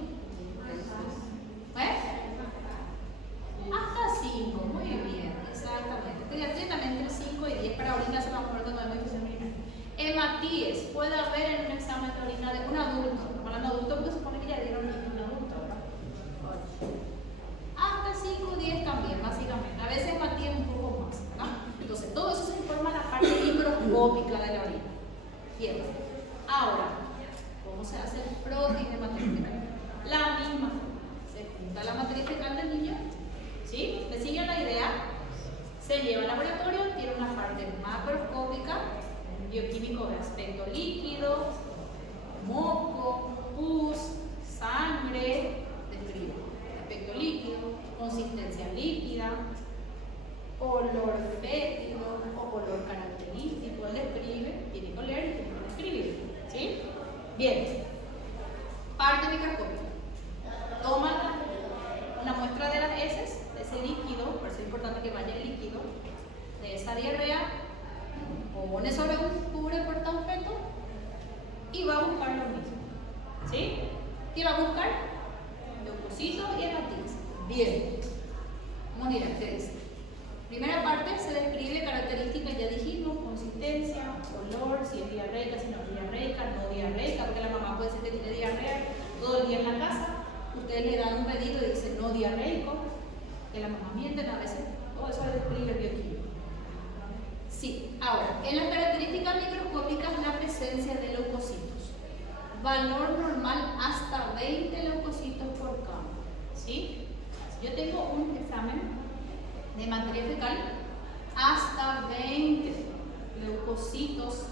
Hasta 5, muy bien, exactamente. Pediátricamente entre 5 y 10 para orina, se me acuerdo, no es muy difícil orinar. Hematíes puede haber en un examen de orina de un adulto. Estamos hablando de adulto porque se supone que ya dieron un adulto, ¿verdad? Hasta 5 o 10 también, básicamente. A veces hematíes un poco más, ¿verdad? Entonces, todo eso se informa en la parte microscópica de la orina. Bien. Ahora, ¿cómo se hace el frotis de materia fecal? La misma. Se junta la materia fecal del niño, ¿sí? ¿Me siguen la idea? Se lleva al laboratorio, tiene una parte macroscópica, un bioquímico de aspecto líquido, moco, pus, sangre, describe aspecto líquido, consistencia líquida, olor fétido o olor característico, él describe, tiene que oler y tiene que describir, ¿sí? Bien, parte microscópica. Toman una muestra de las heces, de ese líquido, por eso es importante que vaya el líquido, de esa diarrea, pone sobre un cubre portaobjeto y va a buscar lo mismo, ¿sí? ¿Qué va a buscar? Leucocitos y hematíes. Bien, vamos a mirar qué dice. Primera parte se describe características, ya dijimos, consistencia, olor, si es diarreica, si no es diarreica, no diarreica, porque la mamá puede decir que tiene diarrea todo el día en la casa. Ustedes le dan un pedido y dicen no diarreico, que la mamá mienten a veces, todo eso es describe el bioquímico. Sí, ahora, en las características microscópicas la presencia de leucocitos. Valor normal hasta 20 leucocitos por campo, ¿sí? Si yo tengo un examen de materia fecal, hasta 20 leucocitos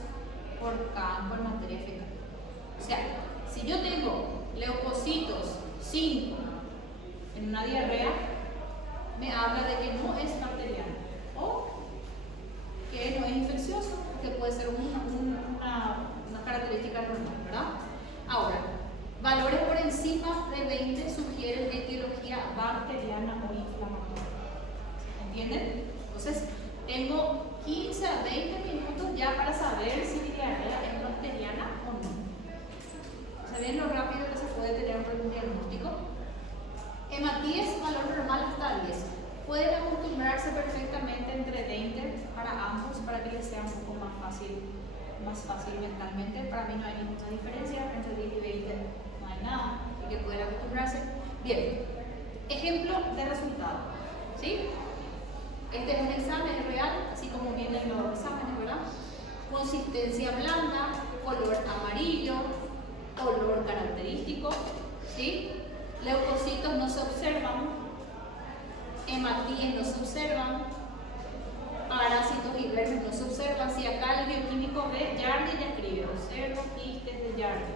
por campo en materia fecal. O sea, si yo tengo leucocitos 5 en una diarrea, me habla de que no es bacteriano o que no es infeccioso, que puede ser una característica normal, ¿verdad? Ahora, valores por encima de 20 sugieren etiología bacteriana o inflamatoria. ¿Entienden? Entonces, tengo 15 a 20 minutos ya para saber si mi diarrea es bacteriana o no. ¿Saben lo rápido que se puede tener un diagnóstico? Hematíes, valor normal hasta 10. Pueden acostumbrarse perfectamente entre 20 para ambos, para que les sea un poco más fácil mentalmente. Para mí no hay ninguna diferencia, entre 10 y 20 no hay hay nada y que pueden acostumbrarse. Bien, ejemplo de resultado, ¿sí? Este es un examen real, así como vienen los exámenes, ¿verdad? Consistencia blanda, color amarillo, olor característico, ¿sí? Leucocitos no se observan, hematíes no se observan, parásitos y vermes no se observan. Si acá el bioquímico ve Yardi, ya escribe: observo quistes de Yardi,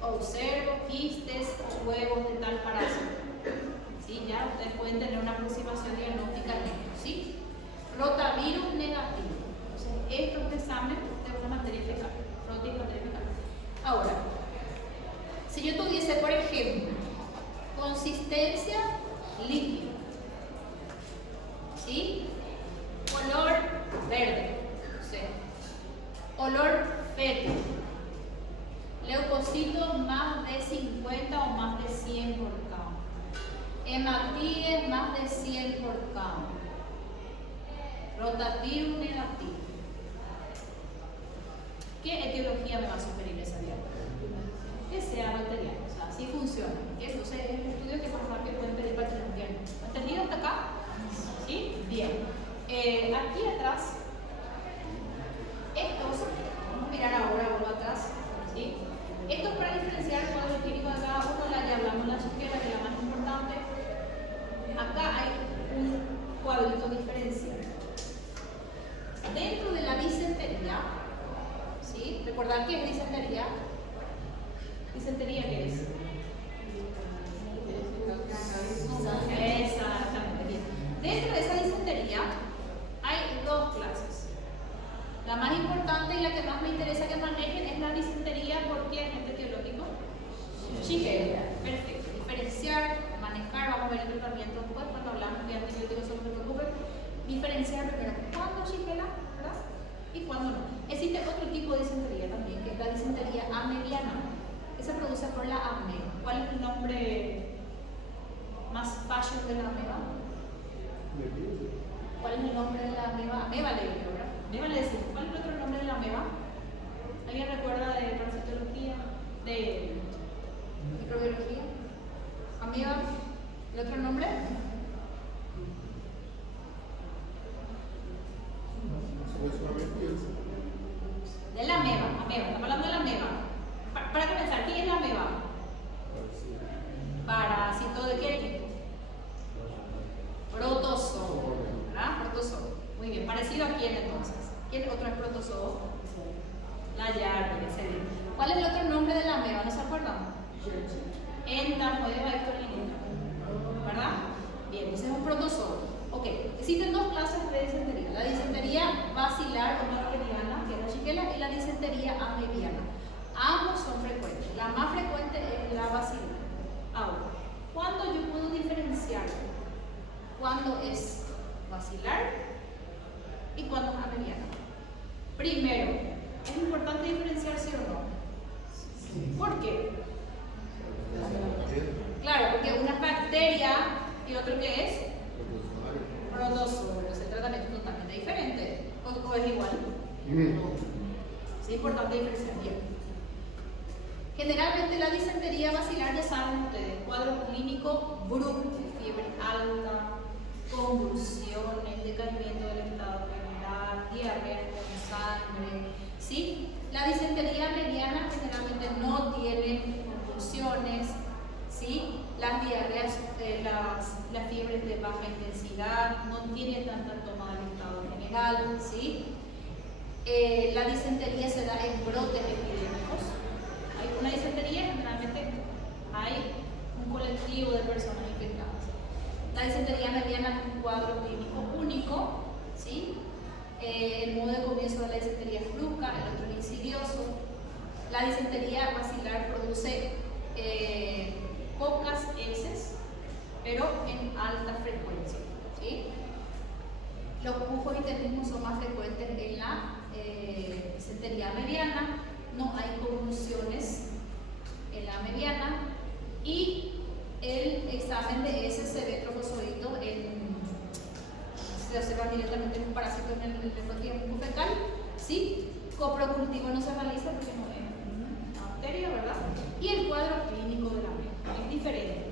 observo quistes o huevos de tal parásito. ¿Sí? Ya ustedes pueden tener una aproximación diagnóstica en esto, ¿sí? Rotavirus negativo. Entonces, esto es un examen de una materia fecal, proteína y materia fecal. Ahora, si yo tuviese, por ejemplo, consistencia líquida, ¿sí? Color verde, ¿sí? Olor fétido, leucocitos más de 50 o más de 100 por count, hematíes más de 100 por count, rotavirus negativo. ¿Qué etiología me va a sugerir esa diagnóstico? Que sea bacteriano, o sea, así funciona. Entonces es el estudio que más rápido pueden pedir para el diagnóstico. ¿Entendido hasta acá? ¿Sí? Bien. Aquí atrás, estos, vamos a mirar ahora uno atrás, ¿sí? Estos para diferenciar el cuadro clínico de cada uno, ya hablamos la chiquera, que es la más importante. Acá hay un cuadrito diferencial. Dentro de la disentería, ¿sí? Recordad qué es disentería. ¿Disentería qué es? Exactamente, bien. Dentro de esa disentería hay dos clases. La más importante y la que más me interesa que manejen es la disentería. ¿Por qué, agente etiológico? Shigella. Perfecto. Diferenciar, manejar, vamos a ver el tratamiento después cuando hablamos de antibióticos, no se preocupen. Diferenciar primero cuándo Shigella, ¿verdad? Y cuándo no. Existe otro tipo de disentería también, que es la disentería amebiana, que se produce por la ameba. ¿Cuál es el nombre más fashion de la ameba? ¿Cuál es el nombre de la ameba? Ameba le digo, ¿verdad? Ameba le decimos. ¿Cuál es el otro nombre de la ameba? ¿Alguien recuerda de parasitología? ¿De microbiología? Ameba, ¿el otro nombre? De la ameba, estamos hablando de la ameba. Para comenzar, ¿qué es la ameba? ¿Parásito de qué tipo? Protozoo, ¿verdad? Protozoo. Muy bien, parecido a quién entonces. ¿Quién otro es protozoo? La Yardi, excelente. ¿Cuál es el otro nombre de la ameba? ¿No se acuerdan? Entamoeba ectolineta, ¿verdad? Bien, entonces es un protozoo. Ok, existen dos clases de disentería: la disentería basilar o bacteriana, que es la Shigella, y la disentería amebiana. Ambos son frecuentes. La más frecuente es la basilar. Ahora, ¿cuándo yo puedo diferenciar cuándo es basilar y cuándo es amebiana? Primero, ¿es importante diferenciar sí o no? ¿Por qué? Claro, porque una es bacteria y otro que es protozoo. Es el tratamiento totalmente diferente. ¿O es igual? Es importante diferenciar bien. Generalmente la disentería basilar, ya saben ustedes, cuadro clínico brusco, fiebre alta, convulsiones, decaimiento del estado general, diarrea con sangre, ¿sí? La disentería mediana generalmente no tiene convulsiones, ¿sí? Las diarreas, las fiebres de baja intensidad, no tiene tanta toma del estado general, ¿sí? La disentería se da en brotes epidémicos. Hay una disentería, generalmente hay un colectivo de personas infectadas. La disentería mediana es un cuadro clínico único, ¿sí? El modo de comienzo de la disentería es brusca, el otro es insidioso. La disentería basilar produce pocas heces, pero en alta frecuencia, ¿sí? Los pufos y tenismos son más frecuentes en la disentería mediana. No hay convulsiones en la mediana, y el examen de heces se ve trofosodito se observa directamente en un parásito en el linfocito fecal, ¿sí? Coprocultivo no se realiza porque no es bacteria, ¿verdad? Y el cuadro clínico de la MEG es diferente.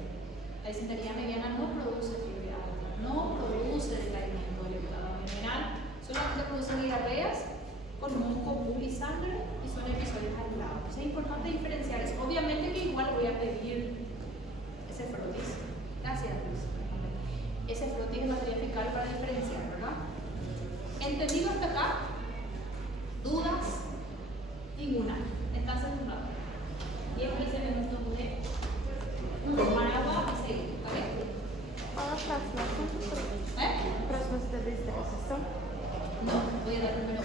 La disentería mediana no produce fiebre alta, no produce decaimiento del estado general, solamente produce diarreas con moco, pus y sangre y son episodios aislados. Es importante diferenciar eso. Obviamente que igual voy a pedir ese frotis. Gracias, Luis. Ese frotis es materia fecal para diferenciar, ¿verdad? ¿Entendido hasta acá? ¿Dudas? Ninguna. Están centrados. Y es que se me gustó poner tomar agua y seguir, ¿vale? Qual a próxima? ¿Eh? Próxima cidade da estação? No, voy a dar primero